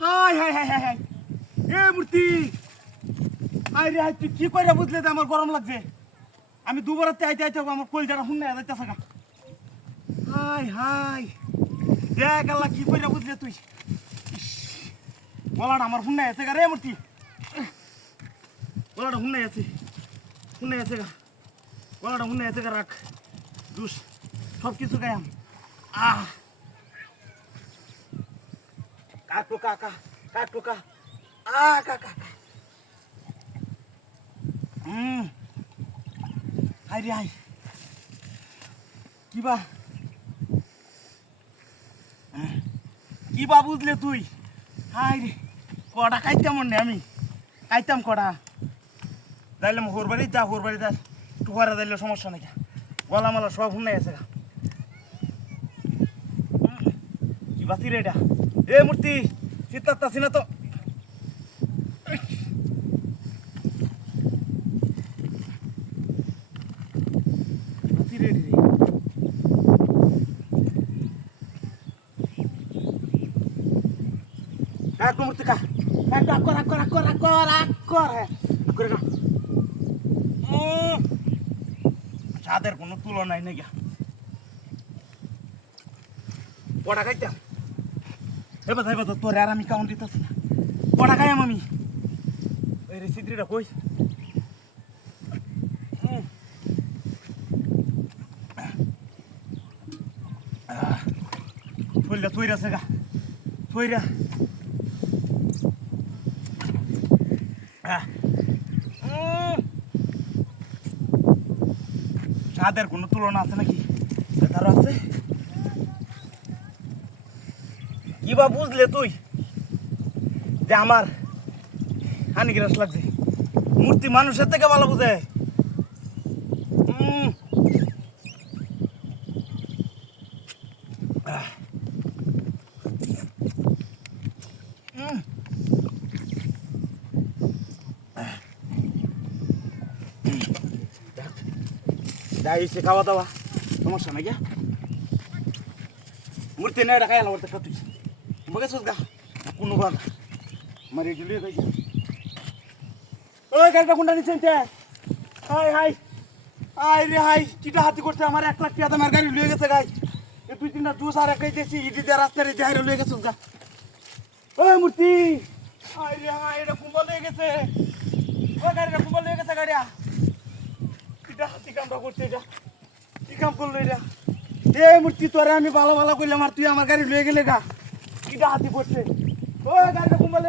high hi hi hi hi এ মূর্তি আই রে তুই কি করে বুঝলে যে আমার গরম লাগছে আমি দুবারতে আইতে আইতে আমার কলজাটা হুন্না যাইতেছে গা হাই হাই দেখ আল্লাহ কি করে বুঝলে তুই গলাটা আমার হুন্না আছে গা রে মূর্তি গলাটা হুন্না আছে গা গলাটা হুন্না আছে গা রাখ দুস সব কিছু গায়াম আহ কাকু কাকা কাকু কা আ কাকা হাই রে হাই কিবা বুঝলে তুই হাই রে কটা খাইতাম মনে আমি খাইতাম কটা যাইলাম হোর বাড়ি যা টুকারা যাইলে সমস্যা নাকি গলা মালা সব হুন্নাই আছে গা কি বাসি রে এটা এ মূর্তি চিত্তাচ্ছি না তো একদম মূর্তি কা একদম কর হ্যাঁ করে না চাঁদের কোনো তুলনাই নেই গা কটা খাইতাম এবার তোর আর আমি কাউন্ট দিতেছি না কটা খাইয়াম আমি ওই রেসিপিটা কই থইলা থইরা সেগা থইরা স্বাদের কোনো তুলনা আছে নাকি তারও আছে কিবা বুঝলে তুই যে আমার হানি গ্রাস লাগছে মূর্তি মানুষের থেকে ভালো বুঝে যাই সে খাওয়া দাওয়া সমস্যা নাকি মূর্তি নেই খাই আলো বলতে খাতুই বগে গা কোনো বাদ মারি গেলে গাই ওই গাড়িটা কোনটা নিছেন তে হাই হাই আই রে হাই কিটা হাতি করছে আমার 1 লাখ টাকা আমার গাড়ি লয়ে গেছে গাই এই দুই তিনটা জুস আর একাই দিয়েছি ইডি দিয়ে রাস্তায় যাইরে লয়ে গেছে গা ওই মূর্তি আই রে হাই এটা কুম্বল লয়ে গেছে ওই গাড়িটা কুম্বল লয়ে গেছে গাড়িয়া কিটা হাতি কামটা করছে এটা কি কাম করলো এটা এ মূর্তি তোরে আমি ভালো করলাম আর তুই আমার গাড়ি লয়ে গেলে গা কিটা হাতি পড়ছে ওই গাড়িটা কুম্বল